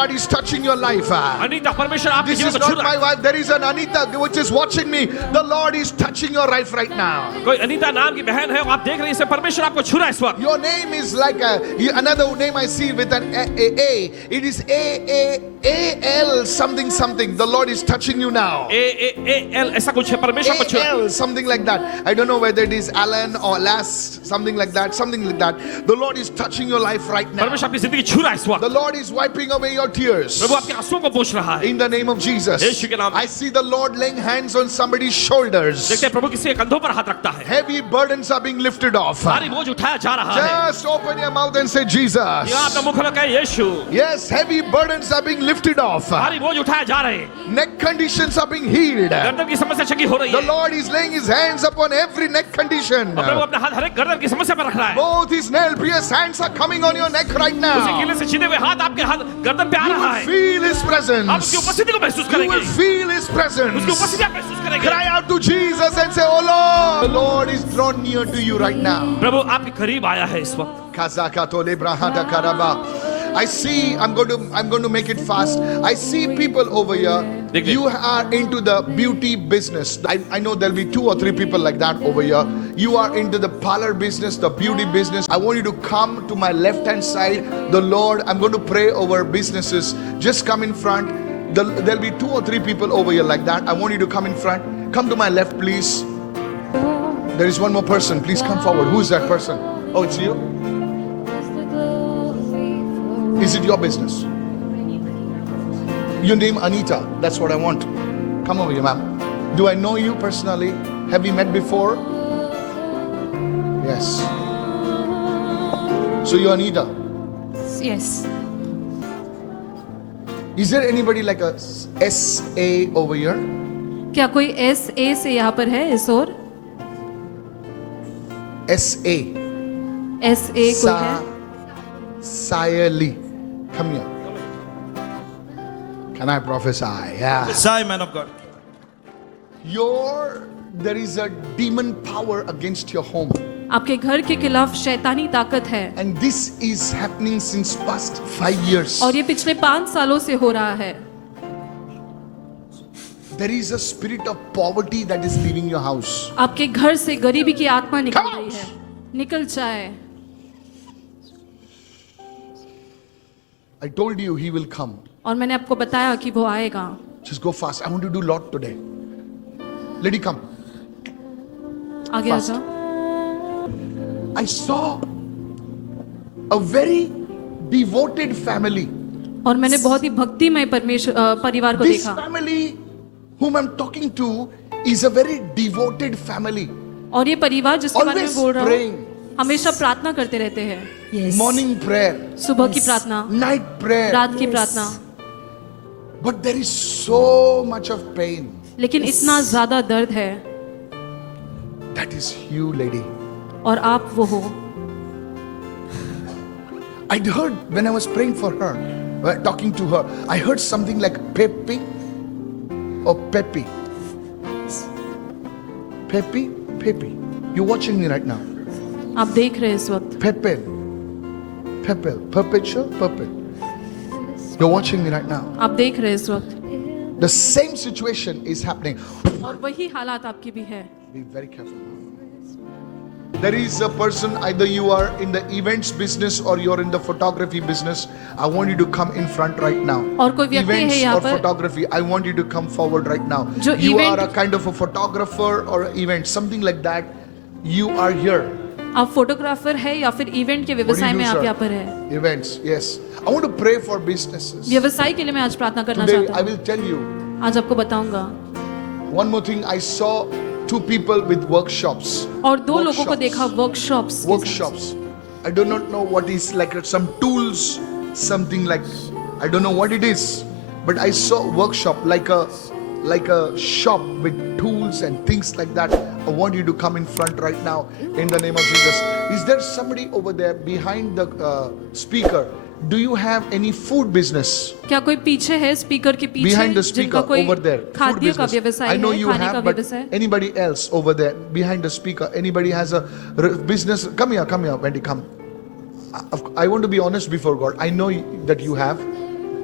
God is touching your life. Anita परमेश्वर आपके This जीवन is को छू not रहा my है। wife. There is an Anita which is watching me. The Lord is touching your life right now. कोई अनीता नाम की बहन है, आप देख रहे हैं, इसे परमेश्वर आपको छू रहा है इस वक्त। Your name is like another name I see with an A. It is A-L something something. The Lord is touching you now. AL ऐसा कुछ है, परमेश्वर आपको छू रहा है। A-L something like that. I don't know whether it is Alan or Lass, something like that. The Lord is touching your life right now. परमेश्वर आपकी जिंदगी छू रहा है इस वक्त। The Lord is wiping away your tears. प्रभु आपके आंसुओं को पोंछ रहा है। In the name of Jesus. यीशु के नाम में। I see the Lord laying hands on somebody's shoulders. देखते हैं प्रभु किसी के कंधों पर हाथ रखता है। Heavy burdens are being lifted off. भारी बोझ उठाया जा रहा है। Just open your mouth and say Jesus. यहाँ अपना मुख लगा यीशु। Yes, heavy burdens are being lifted off. भारी बोझ उठाया जा रहे हैं। Neck conditions are being healed. गर्दन की समस्या चंगी हो रही The है। Lord is laying his hands upon every neck condition. प्रभु अपने हाथ हर एक गर्दन की समस्या पर रख रहा है। Both his nail-pierced hands are coming on your neck right उसी now. कीले से छिदे हुए हाथ आपके हाथ गर्दन पे आ You रहा will है। feel his आप उसकी presence. उपस्थिति को महसूस You will करेंगे। feel his उसकी presence. उपस्थिति आप महसूस करेंगे। Cry out to Jesus and say, "Oh Lord, the Lord is drawn near to you right now." प्रभु आपके करीब आया है इस वक्त। Kazakatole brahada karaba. I see, I'm going to make it fast. I see people over here. You are into the beauty business. I know there'll be 2 or 3 people like that over here. You are into the parlor business, the beauty business. I want you to come to my left hand side. The Lord, I'm going to pray over businesses. Just come in front. There'll be 2 or 3 people over here like that. I want you to come in front. Come to my left, please. There is one more person. Please come forward. Who is that person? Oh, it's you? Is it your business? Your name Anita. That's what I want. Come over here, ma'am. Do I know you personally? Have we met before? Yes. So you're Anita. Yes. Is there anybody like a SA over here? क्या कोई SA से यहाँ पर है इस ओर? SA. SA कोई है? Sayali. Come here. Can I prophesy? Yeah. Prophesy, man of God. There is a demon power against your home. आपके घर के खिलाफ शैतानी ताकत है And this is happening since past 5 years. और ये पिछले 5 सालों से हो रहा है। There is a spirit of poverty that is leaving your house. आपके घर से गरीबी की आत्मा निकल Come रही out. है। निकल जाए। I told you he will come. और मैंने आपको बताया कि वो आएगा। Just go fast. I want to do a lot today. Let it come. आगे आ Fast. जाओ। I saw a very devoted family. और मैंने बहुत ही भक्तिमय परिवार को This देखा। family whom I'm talking to is a very devoted family. और ये परिवार जिसके बारे में Always बोल रहा praying. हूँ हमेशा प्रार्थना करते रहते हैं। Morning prayer, सुबह की प्रार्थना, night prayer. रात की प्रार्थना। But there is so much of pain. लेकिन इतना ज्यादा दर्द है That is you, lady. और आप वो हो। I heard when I was praying for her, talking to her, I heard something like Pepe or Pepe. Pepe. You're watching me right now. आप देख रहे हैं इस वक्त। Pepe. Perpetual. You're watching me right now. आप देख रहे हैं इस वक्त। The same situation is happening. और वही हालात आपकी भी है। Be very careful. There is a person, either you are in the events business or you're in the photography business. I want you to come in front right now. और कोई व्यक्ति है Events यहाँ or पर photography, I want you to come forward right now. जो You event- are a kind of a photographer or event, something like that. You are here. आप photographer है या फिर इवेंट के What do व्यवसाय you में do, आप sir? यहाँ पर है। Events, yes. I want to pray for businesses. व्यवसाय के लिए मैं आज प्रार्थना करना Today चाहता I हूँ। will tell you आज आपको बताऊंगा। one more thing. I saw 2 people with workshops. और 2 लोगों को Workshops. देखा workshops. Workshops. I do not know what is like some tools, something like I don't know what it is, but I saw workshop like a shop with tools and things like that. I want you to come in front right now in the name of Jesus. Is there somebody over there behind the speaker? Do you have any food business? क्या कोई पीछे है speaker के पीछे Behind the जिनका speaker कोई over there, food खाद्य का business. व्यवसाय I know है, you खाने का have, but व्यवसाय। anybody else over there behind the speaker? Anybody has a business? Come here, Wendy, come. I want to be honest before God. I know that you have.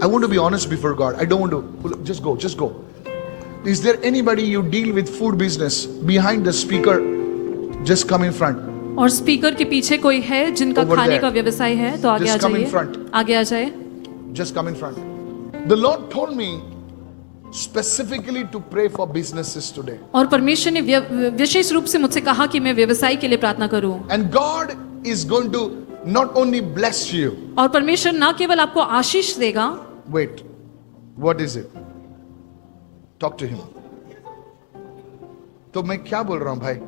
I want to be honest before God. I don't want to. Just go, just go. Is there anybody you deal with food business behind the speaker? Just come in front. और speaker के पीछे कोई है जिनका Over खाने there. का व्यवसाय है तो आगे आ Just come in front. जाइए, आगे आ जाए। Just come in front. The Lord told me specifically to pray for businesses today. और परमेश्वर ने विशेष रूप से मुझसे कहा कि मैं व्यवसाय के लिए प्रार्थना करूं। And God is going to not only bless you. और परमेश्वर ना केवल आपको आशीष देगा। Wait, what is it? Talk to him. तो मैं क्या बोल रहा हूं भाई?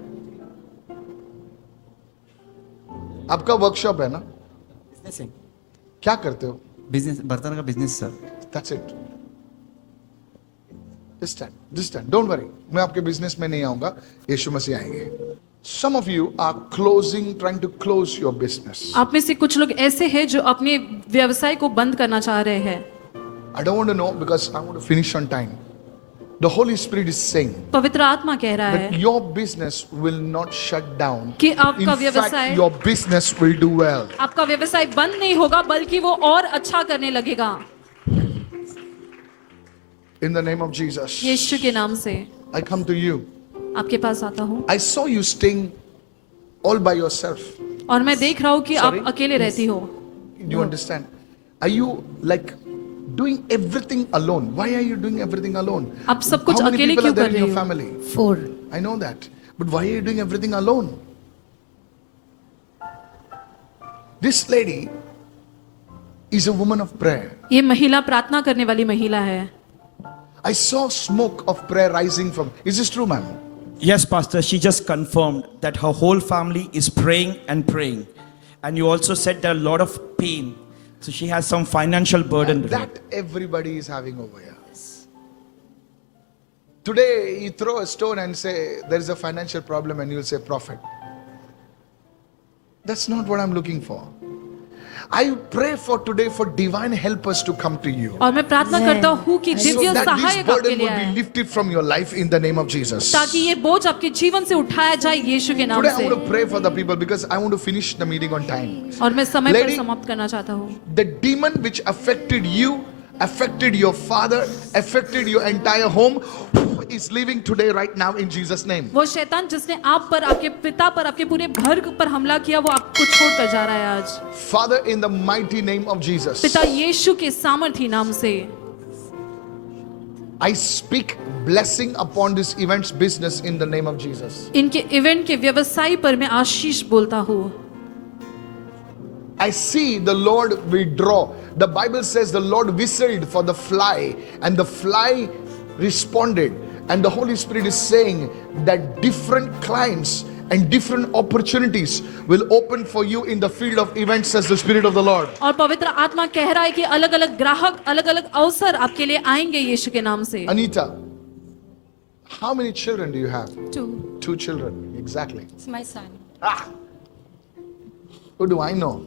आपका वर्कशॉप है ना? बिजनेस है, क्या करते हो? बिजनेस बर्तन का business sir. That's it. This time. Don't worry. मैं आपके बिजनेस में नहीं आऊंगा. यीशु मसीह आएंगे. Some of you are trying to close your business. आप में से कुछ लोग ऐसे हैं जो अपने व्यवसाय को बंद करना चाह रहे हैं। I don't want to know because I want to finish on time. The Holy Spirit is saying पवित्र आत्मा कह रहा that है your business will not shut down. कि आपका In fact, व्यवसाय your business will do well. आपका व्यवसाय बंद नहीं होगा बल्कि वो और अच्छा करने लगेगा। In the name of Jesus, यीशु के नाम से I come to you. आपके पास आता हूँ I saw you staying all by yourself. और मैं देख रहा हूँ कि आप Sorry? अकेले रहती हो। Do you understand? Are you like doing everything alone? Why are you doing everything alone? आप सब कुछ How many अकेले people are क्यों there कर in your रही हो? family? 4. I know that. But why are you doing everything alone? This lady is a woman of prayer. ये महिला प्रार्थना करने वाली महिला है। I saw smoke of prayer rising from. Is this true, ma'am? Yes, Pastor, she just confirmed that her whole family is praying and praying. And you also said there are a lot of pain. So she has some financial burden. And that everybody is having over here. Today, you throw a stone and say, there is a financial problem, and you'll say, prophet. That's not what I'm looking for. I pray for today for divine helpers to come to you. और मैं प्रार्थना करता हूँ कि So Divya that this सहायक आपके burden लिए will be आए lifted from your life in the name of Jesus. ताकि ये बोझ आपके जीवन से उठाया जाए यीशु के नाम Today I से। want to pray for the people because I want to finish the meeting on time. और मैं समय पर Lady, समाप्त करना चाहता हूँ। The demon which affected you, affected your father, affected your entire home is leaving today right now in Jesus name. वो शैतान जिसने आप पर, आपके पिता पर, आपके पूरे घर पर हमला किया वो आपको छोड़कर जा रहा है आज। Father, in the mighty name of Jesus, पिता यीशु के सामर्थी नाम से I speak blessing upon this event's business in the name of Jesus. इनके इवेंट के व्यवसाय पर मैं आशीष बोलता हूँ। I see the Lord withdraw. The Bible says the Lord whistled for the fly and the fly responded. And the Holy Spirit is saying that different clients and different opportunities will open for you in the field of events, says the Spirit of the Lord. और पवित्र आत्मा कह रहा है कि अलग अलग ग्राहक, अलग अलग अवसर आपके लिए आएंगे यीशु के नाम से। Anita, how many children do you have? 2. 2 children, exactly. It's my son. Who do I know?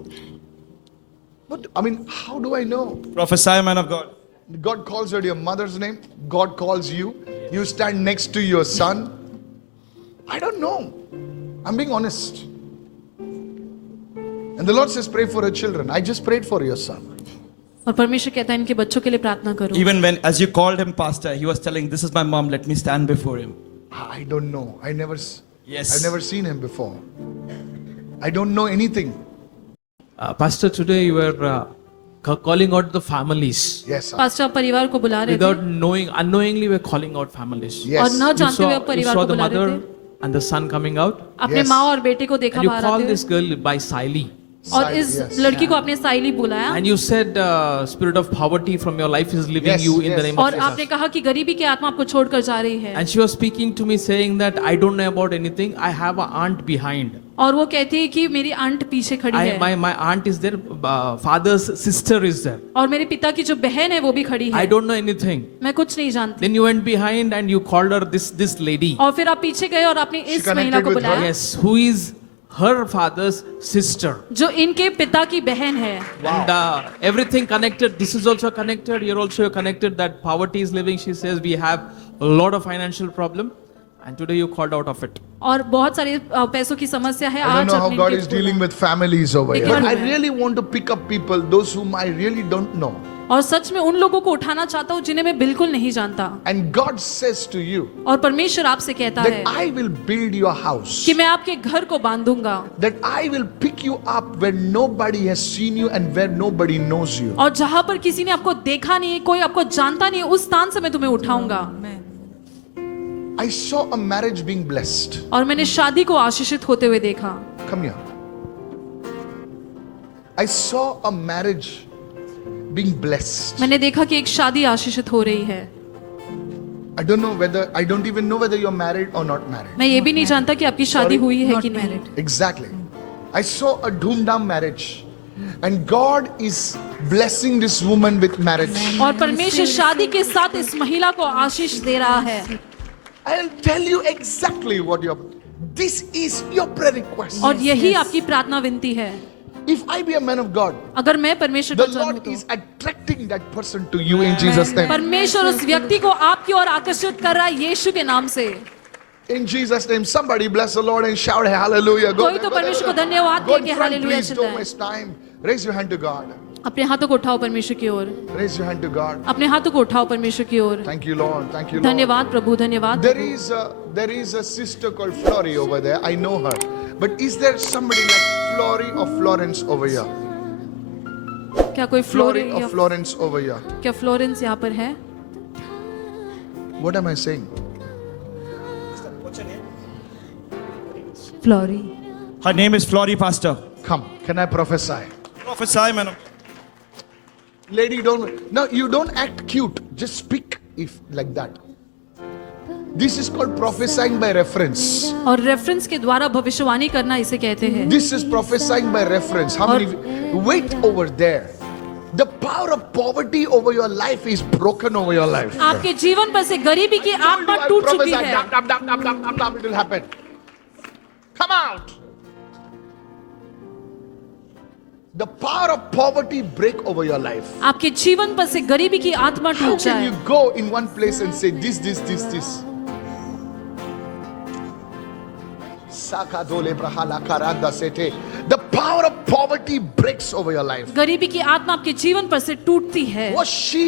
But I mean, how do I know? Prophesy, man of God. God calls out your mother's name. God calls you. You stand next to your son. I don't know. I'm being honest. And the Lord says, pray for your children. I just prayed for your son. और परमेश्वर कहता है इनके बच्चों के लिए प्रार्थना करो। Even when, as you called him pastor, he was telling, this is my mom, let me stand before him. I don't know. I've never seen him before. I don't know anything. Pastor, today you were calling out the families. Yes, sir. Pastor आप परिवार को बुला रहे थे Without knowing, unknowingly we're calling out families. Yes. और न You जानते हुए आप you परिवार saw को the बुला रहे mother थे। and the son coming out. अपने Yes. माँ और बेटे को देखा And you बाहर called आते this हुए girl by Siley. और इस Yes. लड़की को आपने साइली बुलाया And you said spirit of poverty from your life is leaving Yes, you in yes. the name of और आपने Jesus. कहा कि गरीबी की आत्मा आपको छोड़कर जा रही है And she was speaking to me saying that I don't know about anything. I have an aunt behind. और वो कहती है कि मेरी आंट पीछे खड़ी है My aunt is there. Father's sister is there. और मेरे पिता की जो बहन है वो भी खड़ी I है don't know anything. मैं कुछ नहीं जानती Then you went behind and you called her this lady. और फिर आप पीछे गए और आपने इस connected महिला को with her? बुलाया Yes, who is her father's sister. जो इनके पिता की बहन है And everything connected. This is also connected. You're also connected. That poverty is living. She says we have a lot of financial problem, and today you called out of it. और बहुत सारे पैसों की समस्या है I don't आज know how अपने God इनके is बोला। dealing with families over एक here. बार I मैं- really want to pick up people, those whom I really don't know. और सच में उन लोगों को उठाना चाहता हूँ जिन्हें मैं बिल्कुल नहीं जानता। And God says to you और परमेश्वर आपसे कहता है that I will build your house, कि मैं आपके घर को बांधूंगा that I will pick you up where nobody has seen you and where nobody knows you. और जहां पर किसी ने आपको देखा नहीं है, कोई आपको जानता नहीं है, उस स्थान से मैं तुम्हें उठाऊंगा। I saw a marriage being blessed. और मैंने शादी को आशीषित होते हुए देखा। Come here. I saw a marriage being blessed. मैंने देखा कि एक शादी आशीषित हो रही है। I don't even know whether you're married or not married. मैं ये भी नहीं जानता कि आपकी शादी हुई है कि नहीं। Exactly. I saw a dhoom-dam marriage. And God is blessing this woman with marriage. और परमेश्वर शादी के साथ इस महिला को आशीष दे रहा है। I'll tell you exactly what this is your prayer request. और यही आपकी प्रार्थना विनती है। If I be a man of God, अगर मैं परमेश्वर the का जन हूं Lord तो is attracting that person to you in Jesus' name. परमेश्वर उस व्यक्ति को आपकी ओर आकर्षित कर रहा है यीशु के नाम से। In Jesus' name, somebody bless the Lord and shout hallelujah. कोई तो परमेश्वर को धन्यवाद Go दे in के front, हालेलुया please. Don't चिल्लाए। waste time. Raise your hand to God. अपने हाथों को उठाओ परमेश्वर की ओर। Raise your hand to God. अपने हाथों को उठाओ परमेश्वर की ओर। Thank you, Lord. Thank you, Lord. धन्यवाद प्रभु, धन्यवाद। There is a sister called Flory over there. I know her. But is there somebody like Flory or Florence over here? क्या कोई Flory फ्लोरी or या Florence over here? क्या Florence यहाँ पर है? What am I saying? Flory. Her name is Flory, Pastor. Come, can I prophesy? Prophesy, man. Lady, no, you don't act cute. Just speak if like that. This is called prophesying by reference. और reference के द्वारा भविष्यवाणी करना इसे कहते हैं। This is prophesying by reference. How many? Wait over there. The power of poverty over your life is broken over your life. आपके जीवन पर से गरीबी की आत्मा I टूट चुकी prophesy. है। Dab, dab, dab, dab, dab, dab, dab, it will happen. Come out. The power of poverty break over your life. आपके जीवन पर से गरीबी की आत्मा How टूट can जाए। you go in one place and say this? The power of poverty breaks over your life. गरीबी की आत्मा आपके जीवन पर से टूटती है। Was she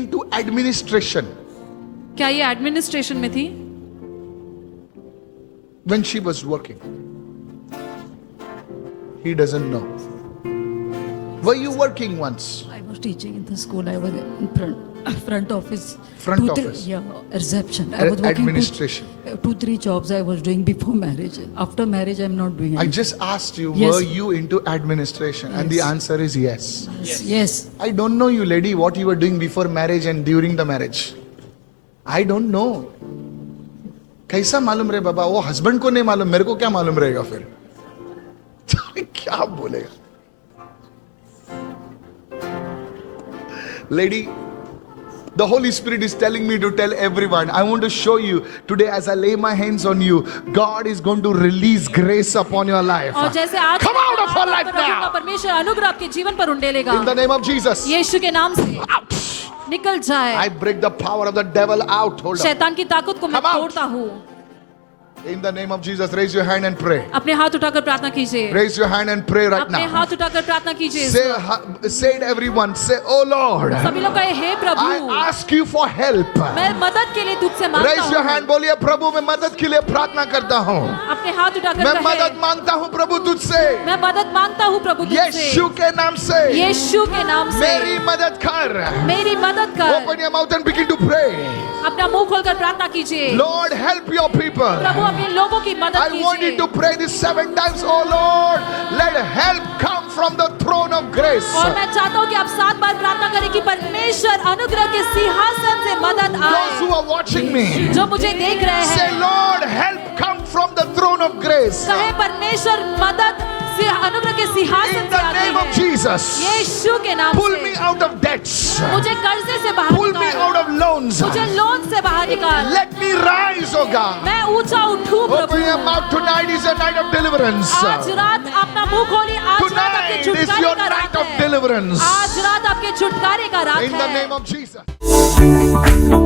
into administration क्या ये एडमिनिस्ट्रेशन में थी? when she was working? He doesn't know. Were you working once? I was teaching in the school. I was in front office. Front Two, three- office. Yeah, reception. I was working Administration. 2-3 jobs I was doing before marriage. After marriage, I'm not doing I anything. just asked you, Yes. were you into administration? And the Yes. answer is yes. Yes. I don't know you, lady, what you were doing before marriage and during the marriage. I don't know. कैसा मालूम रहे बाबा? वो husband को नहीं मालूम, मेरे को क्या मालूम रहेगा फिर? क्या बोलेगा? Lady, the Holy Spirit is telling me to tell everyone. I want to show you today as I lay my hands on you, God is going to release grace upon your life. और जैसे आज Come out of her life now. परमेश्वर अनुग्रह आपके जीवन पर उंडेलेगा। In the name of Jesus. यीशु के नाम से निकल जाए। I break the power of the devil out. Hold on. शैतान की ताकत को मैं Come out. तोड़ता हूँ। In the name of Jesus, raise your hand and pray. अपने हाथ उठाकर प्रार्थना कीजिए। Raise your hand and pray right अपने now. हाथ उठाकर प्रार्थना कीजिए। Say it, everyone. Say, oh Lord, सभी लोग कहे हे I Prabhu, ask you for help. मैं मदद के लिए तुझसे मांगता Raise your हूँ। hand. बोलिए प्रभु मैं मदद के लिए प्रार्थना करता हूँ. अपने हाथ उठाकर मैं कहे, मदद मांगता हूँ प्रभु तुझसे. मैं मदद मांगता हूँ प्रभु यीशु तुझसे। के नाम से यीशु के नाम से मेरी मदद कर. मेरी मदद कर। Open your mouth and begin to pray. अपना मुंह खोलकर प्रार्थना कीजिए। Lord, help your people. प्रभु अपने लोगों की मदद I want you to कीजिए। pray this 7 times. Oh Lord, let help come from the throne of grace. और मैं चाहता हूँ कि आप 7 बार प्रार्थना करें कि परमेश्वर अनुग्रह के सिंहासन से मदद Those who आए। are watching me, जो मुझे देख रहे say, हैं, Lord, help come from the throne of grace. कहे परमेश्वर मदद अनुग्रह के सिंहासन In से the आती name of है। Jesus, यीशु के नाम pull से me out of debts. मुझे कर्जे से बाहर Pull me निकाल। out of loans. मुझे लोन से बाहर निकाल। Let me rise, oh God. मैं ऊंचा उठूं Open Prabhu. your mouth. Tonight is a night of deliverance. आज रात अपना मुंह खोलिए। आज रात आपके Tonight is छुटकारे your का night रात of है। deliverance. आज रात आपके छुटकारे का रात In the है। name of Jesus.